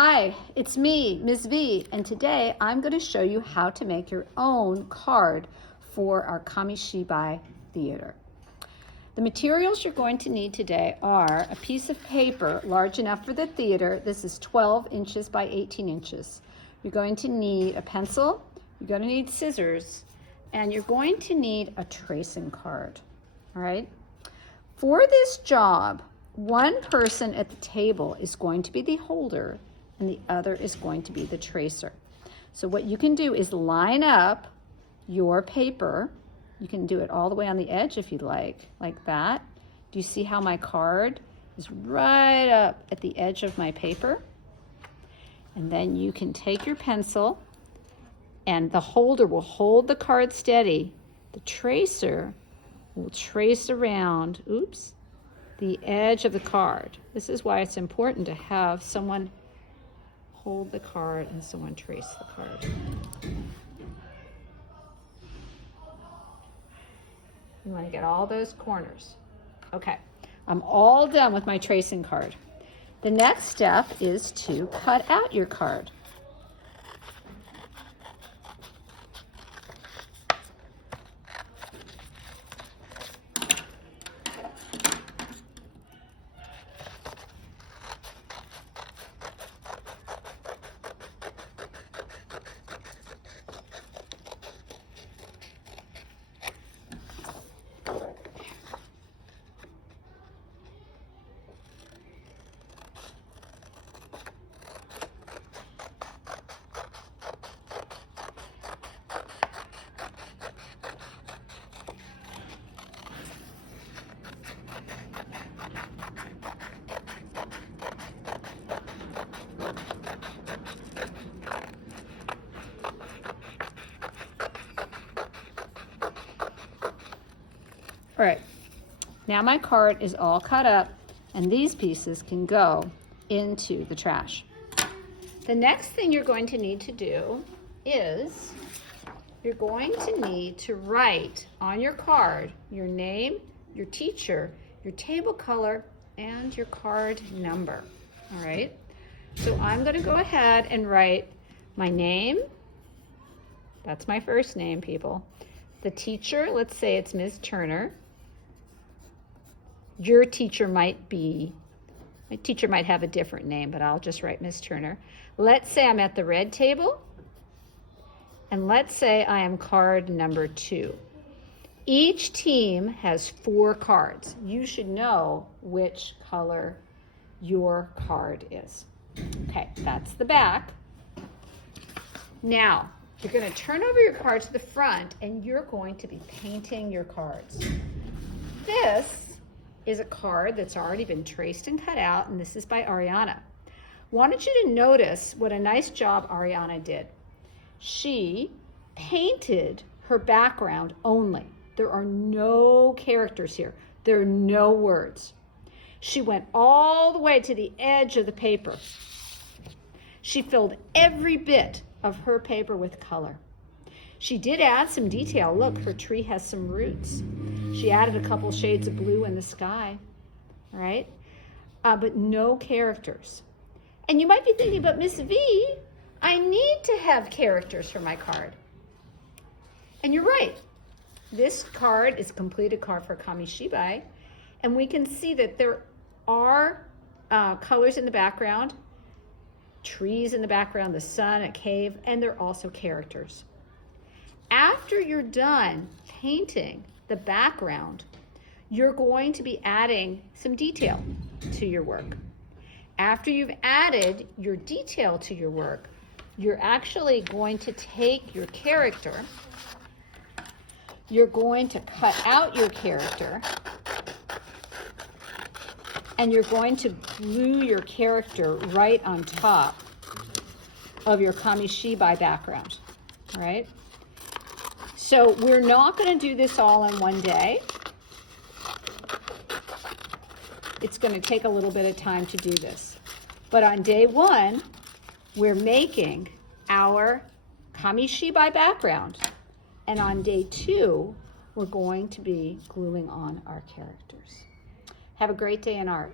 Hi, it's me, Ms. V, and today I'm going to show you how to make your own card for our kamishibai theater. The materials you're going to need today are a piece of paper large enough for the theater. This is 12 inches by 18 inches. You're going to need a pencil, you're going to need scissors, and you're going to need a tracing card, all right? For this job, one person at the table is going to be the holder and the other is going to be the tracer. So what you can do is line up your paper. You can do it all the way on the edge if you'd like that. Do you see how my card is right up at the edge of my paper? And then you can take your pencil and the holder will hold the card steady. The tracer will trace around, the edge of the card. This is why it's important to have someone hold the card and someone trace the card. You want to get all those corners. Okay, I'm all done with my tracing card. The next step is to cut out your card. All right, now my card is all cut up and these pieces can go into the trash. The next thing you're going to need to do is you're going to need to write on your card your name, your teacher, your table color, and your card number, all right? So I'm gonna go ahead and write my name. That's my first name, people. The teacher, let's say it's Ms. Turner. Your teacher my teacher might have a different name, but I'll just write Ms. Turner. Let's say I'm at the red table, and let's say I am card number 2. Each team has 4 cards. You should know which color your card is. Okay, that's the back. Now, you're going to turn over your card to the front, and you're going to be painting your cards. This is a card that's already been traced and cut out, and this is by Ariana. Wanted you to notice what a nice job Ariana did. She painted her background only. There are no characters here. There are no words. She went all the way to the edge of the paper. She filled every bit of her paper with color. She did add some detail. Look, her tree has some roots. She added a couple shades of blue in the sky, right? But no characters. And you might be thinking, but Miss V, I need to have characters for my card. And you're right. This card is a completed card for kamishibai, and we can see that there are colors in the background, trees in the background, the sun, a cave, and there are also characters. After you're done painting the background, you're going to be adding some detail to your work. After you've added your detail to your work, you're actually going to take your character, you're going to cut out your character, and you're going to glue your character right on top of your kamishibai background, all right? So we're not going to do this all in one day. It's going to take a little bit of time to do this. But on day 1, we're making our kamishibai background. And on day 2, we're going to be gluing on our characters. Have a great day in art.